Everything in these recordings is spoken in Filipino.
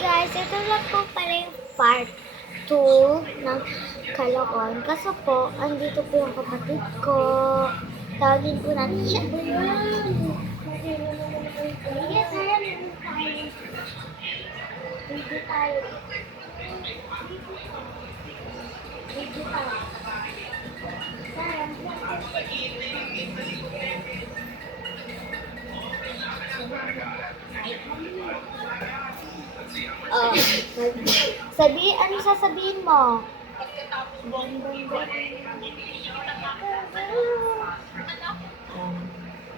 Guys, ito lang po pala yung part 2 ng Kalokon. Kaso po, andito po yung kapatid ko. Tawagin po natin siya. Yes, Video tayo. Video tayo. Oh, ano sasabihin mo?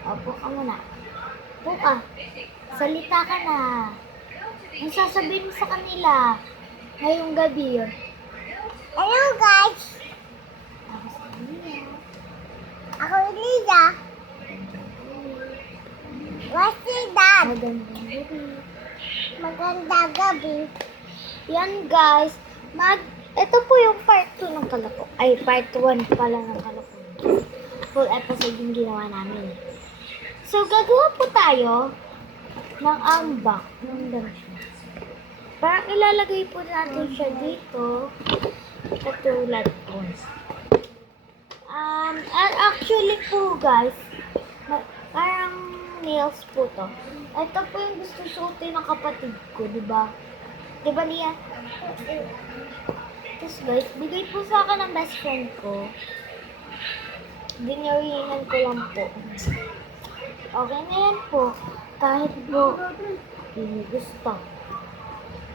Opo ka muna. Opo ka. Salita ka na. Ano sasabihin mo sa kanila ngayong gabi? Hello guys! Ako Lisa. What's that? Magandang gabi. Magandang gabi. Yan guys, ito po yung part 2 ng Kalapok. Ay, part 1 pala ng Kalapok. Full episode yung ginawa namin. So, gagawa po tayo ng unbox ng ganito. Parang ilalagay po natin siya dito. Katulad po. Actually po guys, parang nails po to. Ito po yung gusto suotin ng kapatid ko, di ba? Di ba niya? Tapos guys, bigay po sa akin ng best friend ko. Dinyawinan ko lang po. Okay na yan po. Kahit po, hindi gusto.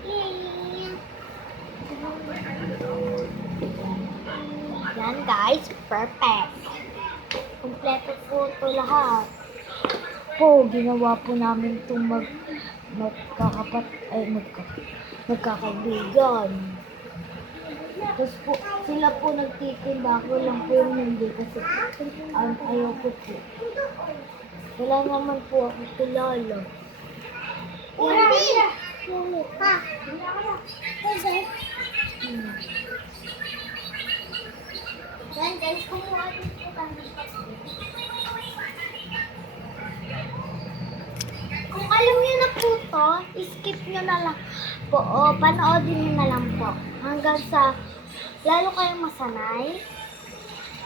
Yay! Yan guys, perfect. Kompleto po ito lahat. Po, ginawa po namin itong magkakaibigan. Tapos po, sila po nagtitinda, ako lang po yung hindi kasi ayaw ko po. Wala naman po ako kilala. Ha? Kasi? Yan guys, kumuha din po kami. Kung alam niyo na po to, skip niyo na lang po o panoodin niyo na lang po. Hanggang sa lalo kayong masanay.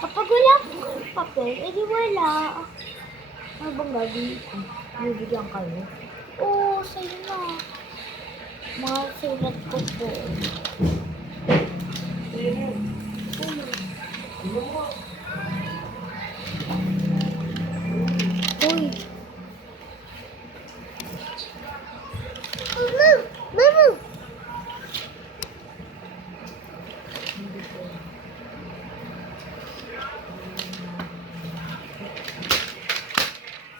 Kapag wala pong papel, edi wala. Ano bang gagawin ko? Bibigyan kayo? Oo, sa'yo na. Mga sulat ko po. Uy. Mama!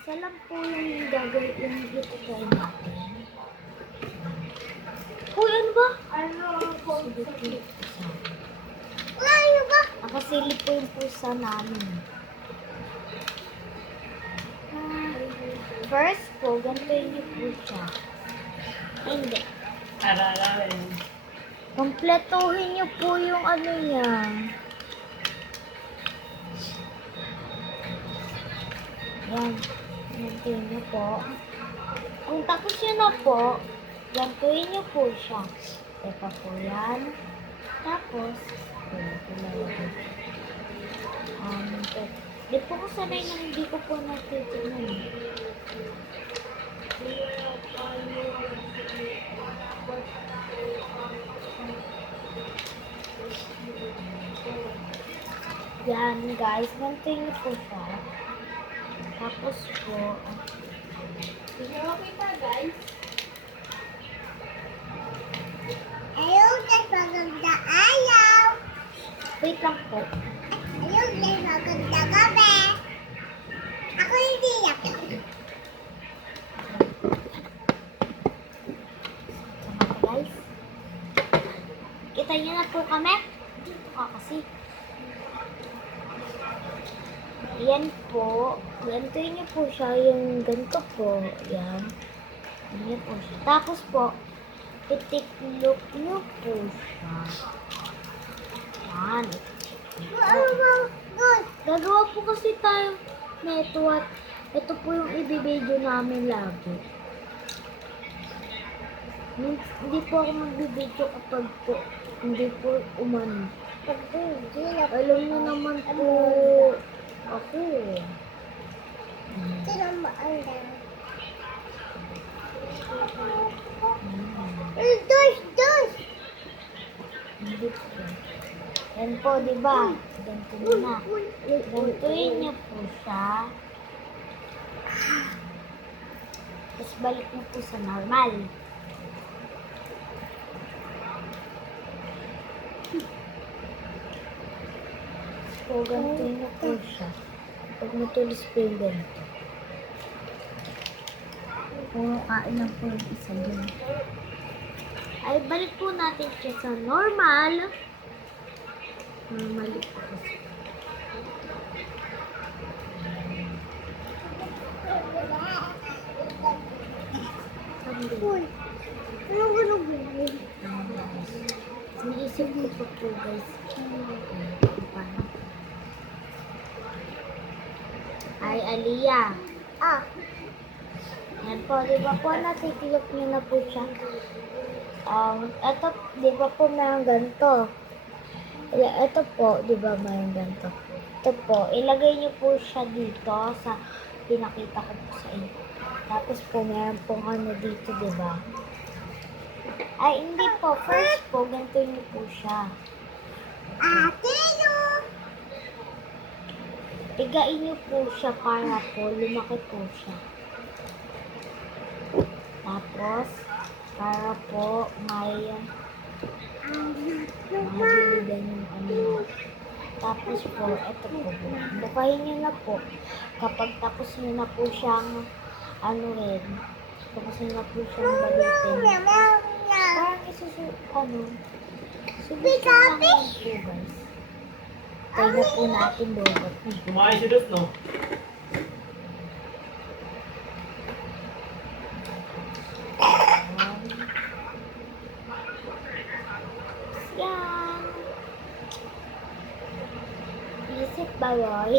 Isa lang po yung gagawin yung ito natin. Uy, ano ba? Ano ba? Nakasilip po yung pusa namin. First po, ganito yung po siya. Hindi. Kompletuhin niyo po yung ano niya. Yan. Gantuin niyo po. Kung tapos yun na po, gantuin niyo po siya. Teka po yan. Tapos, ito na lang. Di po ko sanay na hindi ko po natitignan. Yan guys, gantuin niyo po siya. Tapos po, Okay pa guys? Hello guys, maganda ayaw! wait lang po. Hello guys, maganda gabi! Ako hindi ako. Sama guys. Kita niyo na po kami. Dito ka kasi. Yan po. Gantuin niyo po siya. Yung ganito po. Yan. Yan po siya. Tapos po, itiklop niyo po siya. Yan. Gagawa po kasi tayo neto at ito po yung ibibideo namin lagi. Hindi po ako magbibideo kapag po hindi po umano. Hindi na. Alam niyo naman po ako. Sino maanda? Hmm. Dos! Hindi po. Yan po, di ba? Ganito na. Gantuin niyo po siya. Tapos balik niyo po sa normal. So, gantuin niyo po siya. Pag matulis po yung ganito. Kung kain lang po yung isa dun. Ay, balik po natin siya sa normal. Normal po kasi. Uy, ano ganun gawin? Iniisip ko pa po guys. Paano? Ay, Aliyah. Ah, Yan po, di ba po natitilok niyo na po siya? Eto, di ba po mayroong ganito? Eto po, di ba mayroong ganito? Ito po, ilagay niyo po siya dito sa pinakita ko po sa inyo. Tapos po, mayroon pong ano dito, di ba? Ay, hindi po. First po, ganito niyo po siya. ate no! Igain niyo po siya para po lumaki po siya. Tapos, para po may mabilidan yung ano. Tapos po, ito po. Bukahin niyo na po. Kapag tapos niyo na po siyang ano rin. Tapos niyo na po siyang balitin. Parang subukan lang yun po guys. Tayo na po natin doon. Kumain si Dot, no? Yan. Isip ba, boy?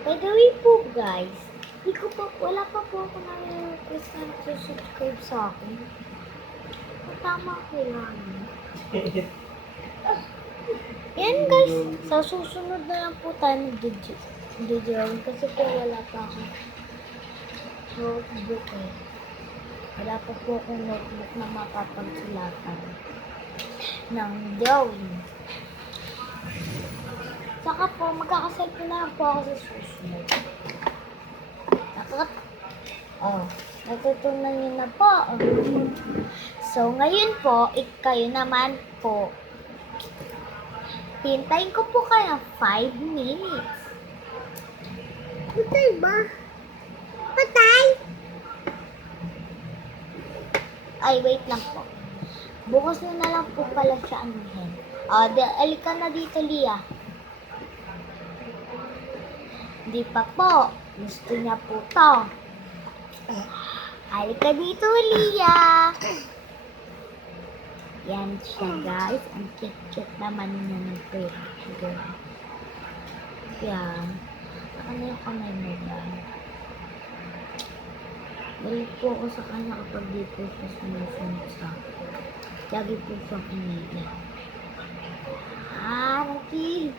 By the way po, guys, wala pa po ako na-request na subscribe sa akin. Tama ko lang. Yan, guys. Sa susunod na lang po tayo mag-drawing kasi po wala pa ako notebook eh. Wala pa po akong notebook na makapagsulatan ng drawing. Saka po, magkakaselfie na lang po ako sa susunod. Natutunan niyo na po. So, ngayon po, kayo naman po. Hintayin ko po kayo 5 minutes. Patay ba? Patay? Ay, wait lang po. Bukas na lang po pala siya anuhin. Alika na dito, Lia. Hindi pa po. Gusto niya po to. Alika dito, Lia. Yan siya, guys. Ang cute-cute naman niya ng pretty. Yan. Saka na yung kamay mo ba? Balik po ako sa kanya kapag di po siya sumusunod sa akin. Lagi po siyang iniiyak. Naki.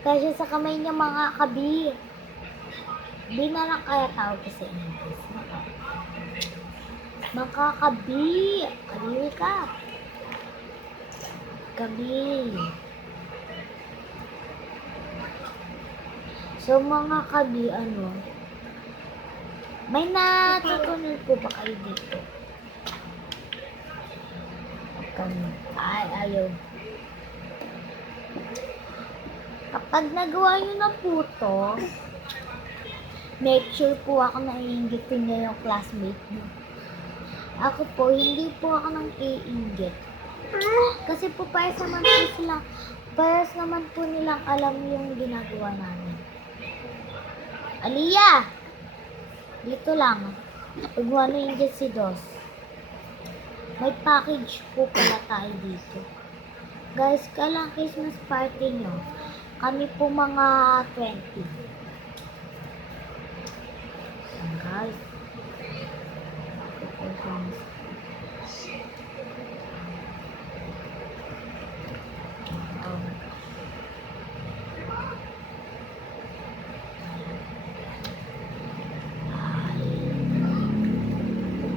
Kasi sa kamay niya mga kabi. Di na lang kaya tawag ko sa English. Mga kabi. Kabi ka. Kabi. So mga kabi, may natutunan po ba kayo dito? Kami. Ay, ayaw. Kapag nagawa nyo na po to, make sure po ako na iinggitin nyo yung classmate nyo. Ako po, hindi po ako nang iinggit. Kasi po parehas naman po nilang alam yung ginagawa namin. Aliyah! Dito lang. Pag ano yung si Dos. May package po pala tayo dito. Guys, kailang Christmas party nyo. Kami po mga 20. Guys.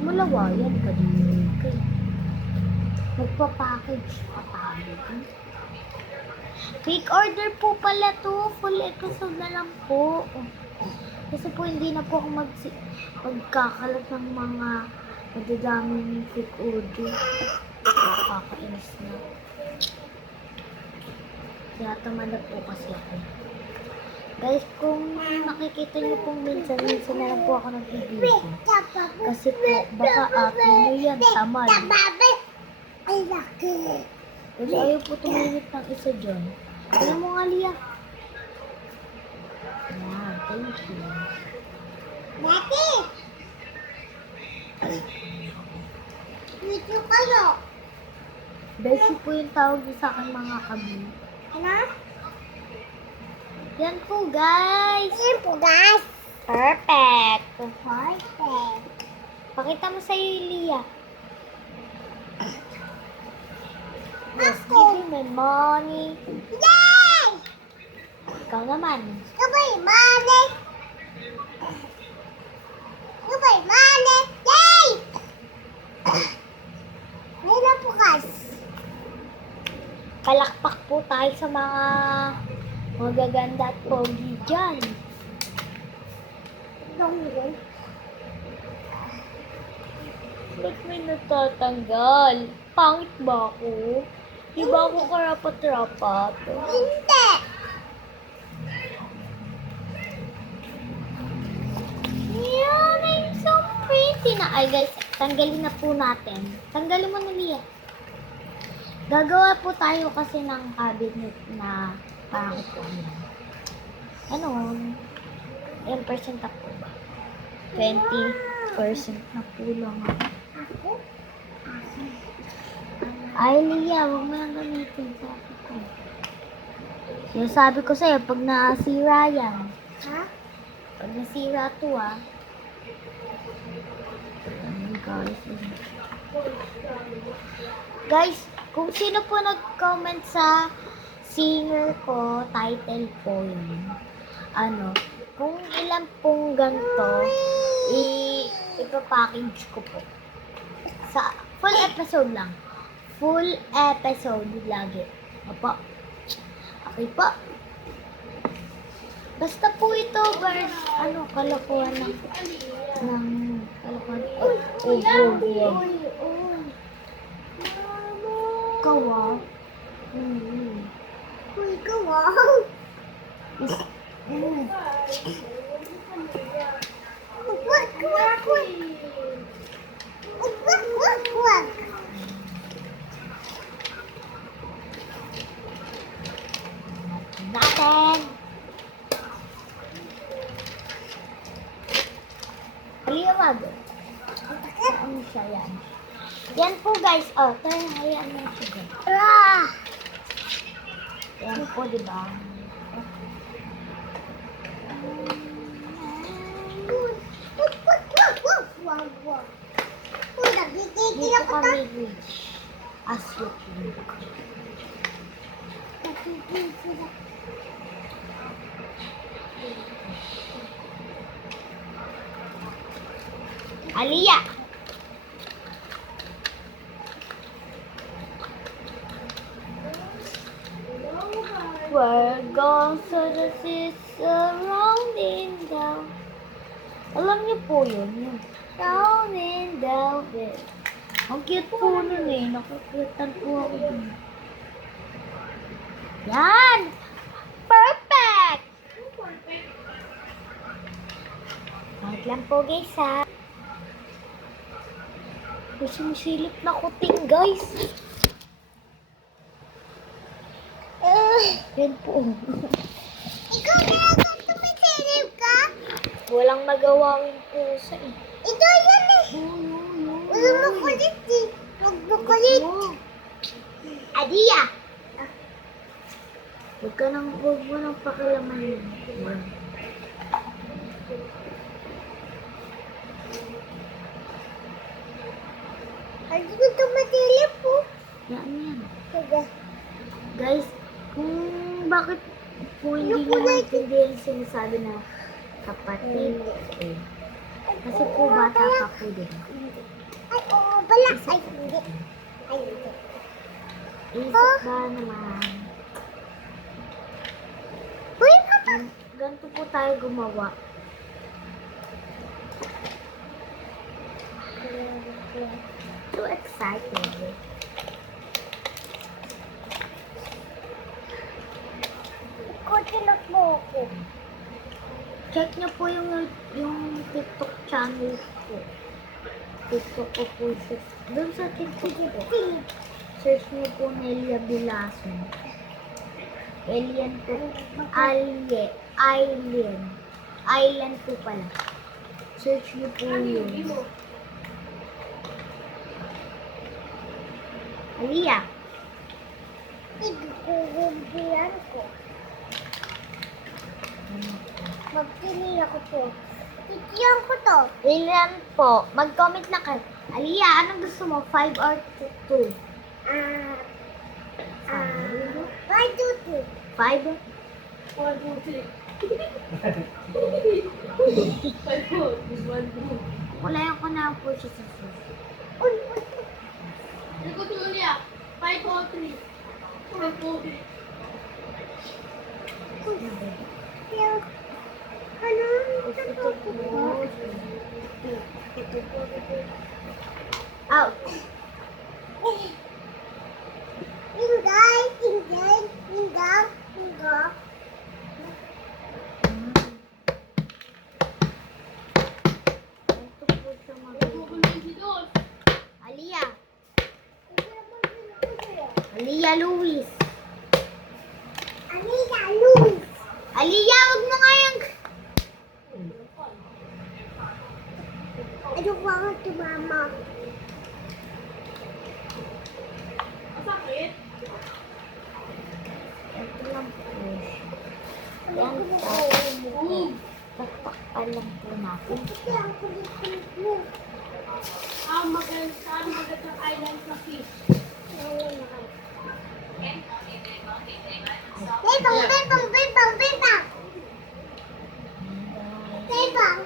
Malawayan ka din. Magpa-package pa tayo. Quick order po pala to. Full episode na lang po. Kasi po hindi na po ako magkakalat ng mga madadaming quick order. Kakainis na. Kaya tamad na po kasi ako. Guys, kung nakikita niyo pong minsan-minsan na lang po ako nag-video. Kasi po, baka akin nyo yan, tamad. Ay, laki. Kasi ayaw po tumingit ng isa dyan. Alam mo nga, Lia. Yan, thank you. Dati. Dito kayo. Beshi po yung tawag niyo sa akin mga kabi. Ano? Yan po, guys. Ayan po, guys. Perfect. Perfect. Pakita mo sa Lia. Yes, Ako. give me money. Yay! Ikaw naman. Sabay, mali. Sabay, mali. Yay! May na po, guys. Palakpak po tayo sa mga magaganda at pogi dyan. Ba't may natatanggal? Pangit ba ako? Di ba ako karapat-rapat? Hindi. Yan, I'm so pretty na. Ay guys, tanggalin na po natin. Tanggalin mo na, Lia. Gagawa po tayo kasi ng cabinet na parang ito. Ano? Ilang percent na po ba? 20% na po lang. Ay, Lia, huwag mo lang gamitin. Sabi ko. Yung sabi ko sa'yo, pag nasira yan. Ha? Pag nasira to, Guys, kung sino po nag-comment sa singer ko, title po yun. Ano, kung ilan pong ganito, ipapackage ko po. Sa full episode lang. Full episode lagi. Opo. Okay po. Basta po ito, kalokohan ng kalokohan. Kawa. Uy, wow. Wag, wag, wag. Wag, wag, wag. Natin. Paliwag. Ano siya yan? Yan po guys. Oh, tayo hayaan mo siya dyan. Ah! Yan po, di ba? Wag, wag, wag, wag, wag, wag. Uy, nagigigil Dito ako ta. kami reach. As you can. Nagigigil ako. Aliyah! We're going to the sea surrounding down. Alam niyo po yun, yun. Surrounding down there. Ang cute po nun eh. Nakukutan po ako dun. Yan! Perfect! Wait lang po guys ha. May sumisilip na kuting guys. Yan po. Ikaw talaga tumisilip ka? Walang magawang pusa eh. Ito yan eh. Walang makulit eh. Wag makulit. Adia! Huwag mo nang pakilaman yun. Yan. Hindi ko tumisilip po. Yan. Sige. Guys, kung bakit po hindi nyo maintindihan yung sinasabi na kapatid. Eh. Kasi po bata pa po din. Ay, oo, bala. Ay, hindi. Ay, hindi. Isip ba naman? Uy, papa. Ganito po tayo gumawa. So excited. Kutilak mo ako. Check niyo po yung TikTok channel ko. TikTok ko po. Doon sa TikTok po. Search niyo po Nelia Bilason. Alien po. Island po pala. Search niyo po yun. Alia. Igugubihan ko. Magpili ako po. Titiyan ko to. Alien po. Mag-comment na kayo. Alia, anong gusto mo? 5 or 2? Ah, 1, 2, 3. 5? 1, 2, 3. Kulayan ko na po siya sa food. Uy, uy, Ikot mo niya. 5, 4, 3. 5, 4, 3. uy. Ano? Ito po. Out. Ingay, ingay, ingay, ingay. Ito po siya Kukunin si Dos. Alia. Alia Luis. Anita, Luis. Alia, wag mo nga yung... Ano ko ako tumama? Masakit. Ito lang po. Yan Ano po. ko? Takpan lang po natin. Ito ang kulit-kulit mo. Ang magandang island sa fish. Bebang, bebang, bebang, bebang. Bebang.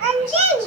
Anjing!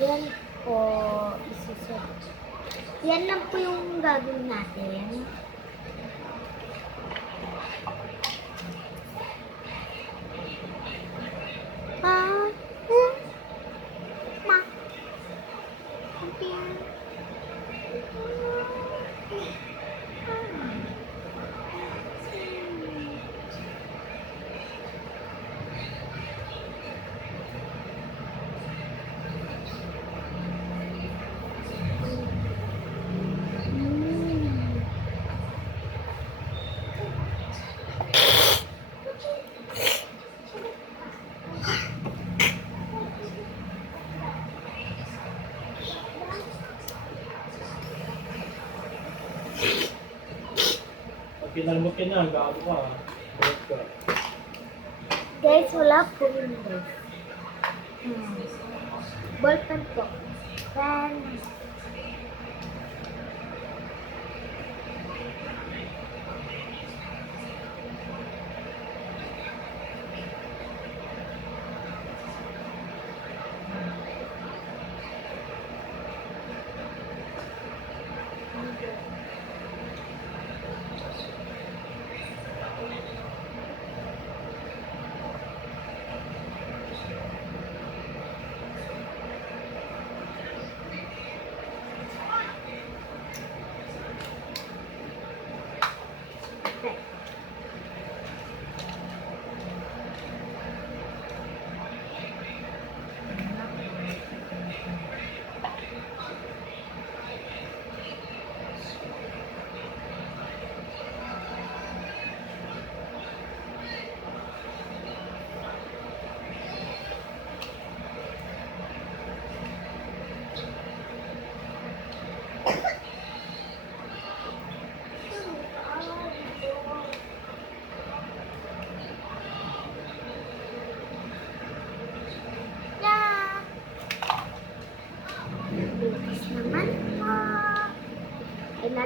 Yan po. Isusunod. Yan lang po yung gagawin natin. Ma. Pag kinalmot ka na, gago ka. Balik ka. Guys, wala po yun guys. Ballpen po. Pen.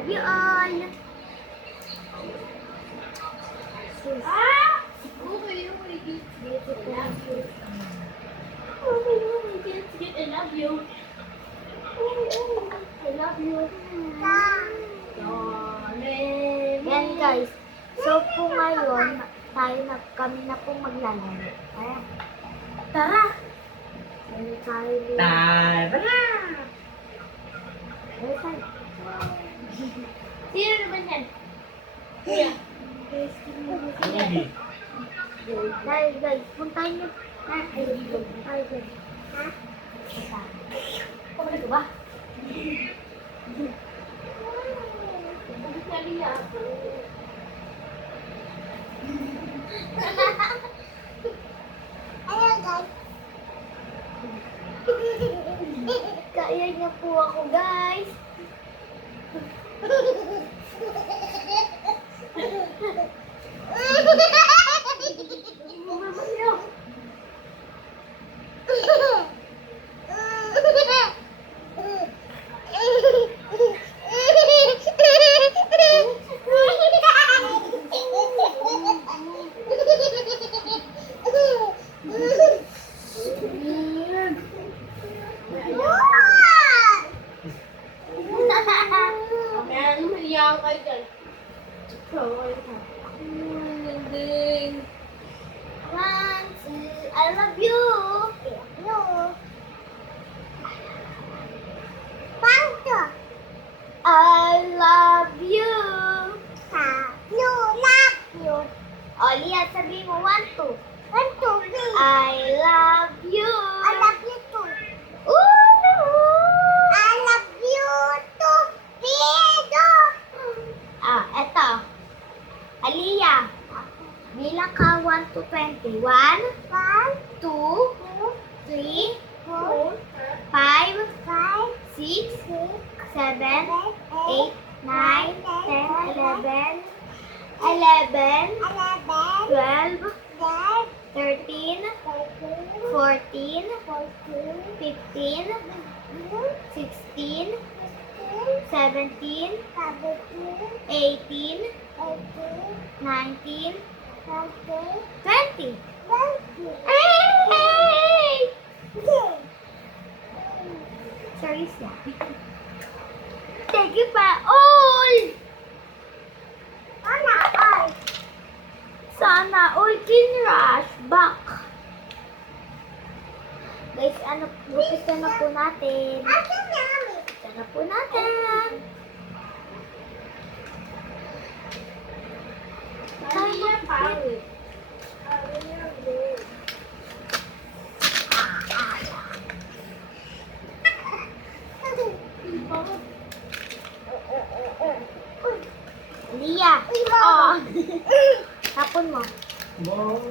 love you all. Sis, Ah! Okay, okay. beautiful. Okay, okay. I love you. I love you. Darling. Yan guys. So po ngayon, kami na po maglalaro. Ayan. Tara. Ayun tayo. Tara! Ayun. Sino naman yan? Kuya. Ruby. Dahil guys, puntahan nyo. Ay, dito. Ay, dito. Ha? Basta. Pabalik ka ba? Pabalik ka ako. Ayan, guys. Kaya niya po ako guys. Kaya naman iyakan kayo dyan. So, Ding. One, two, I love you. No. Panto. I love you. Ha. No, love you. O, Lia, sabihin mo, one, two. 1, 2, 3. I love you. I love you too. Ooh. I love you too. Pedro. Eto. Aliyah, bilang ka 1 to 20. 1, 2, 1, 3, 4, 5, 5, 6, 6, 7, 7, 8, 9, 10, 11, 11, 12, 12, 13, 13, 14, 14, 15, 16, 17, 17, 18, 18, 19, 20, 20. 20. Hey! Sorry siya. Thank you pa all! Ano, all? Sana all can rush back. Guys, gupita na po natin. Asan namin? Gupita na po natin. Kaya pangit. Lia. Oh. Tapon mo. Wow.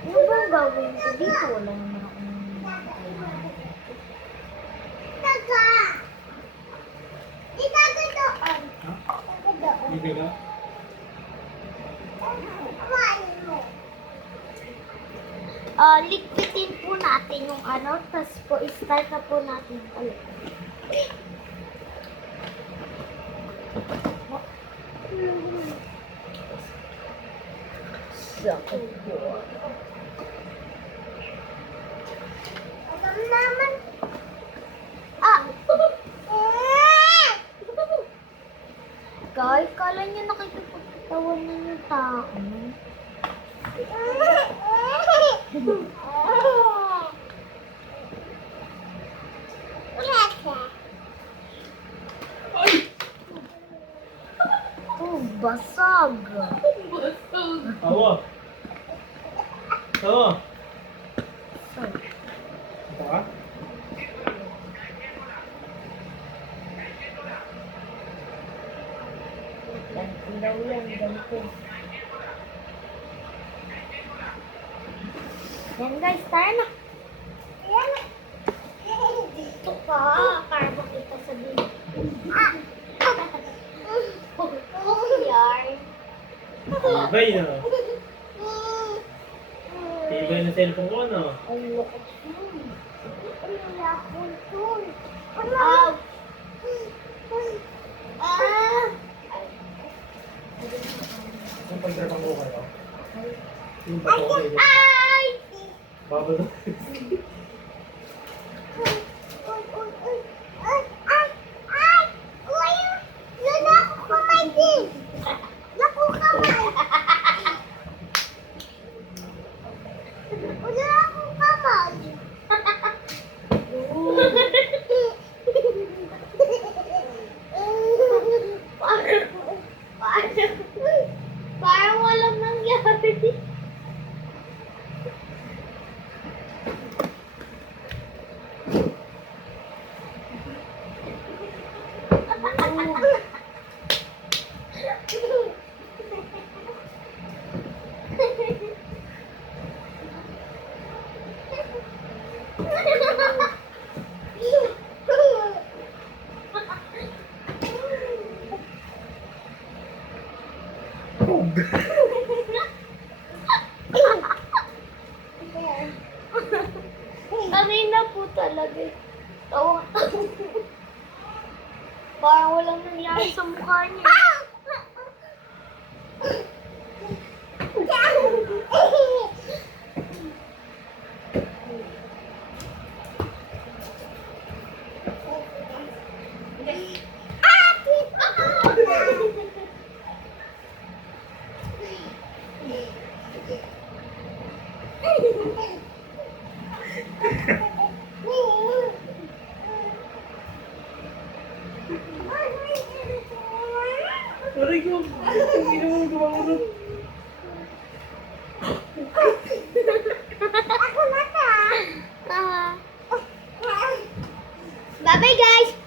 Ano ba ang gagawin ko dito? Wala naman akong Taga. Itaga doon. Taga doon. Hindi ka? Kumain mo. Ligpitin po natin yung tapos po, start na po natin ulit. Sakit po. Alam naman. Guys, kala niyo nakikipagtawanan yung tao. Basag. Tawa. Tawa. Ito ka? Ganito daw yan, ganito. Yan guys, tara na. Ito ka, para makita sa video. Yarn. Tibay na. Tibay na cellphone ko, ano? Ang lukot yun. Wala akong tool. Ow! Ah! Yung pagdrapang ko kayo. Yung bato ko kayo. Ay! Babalo. Uy, uy, uy. Ay, ay, ay! Kuya! Yun ako kamay din! Naku kamay! Wala akong kamay! Parang walang nangyari. Kanina po talaga. Tawa. Parang walang nangyari sa mukha niya. Aray ko. Ang ina mo gumawa. Ako na ta! Ah. Bye-bye guys!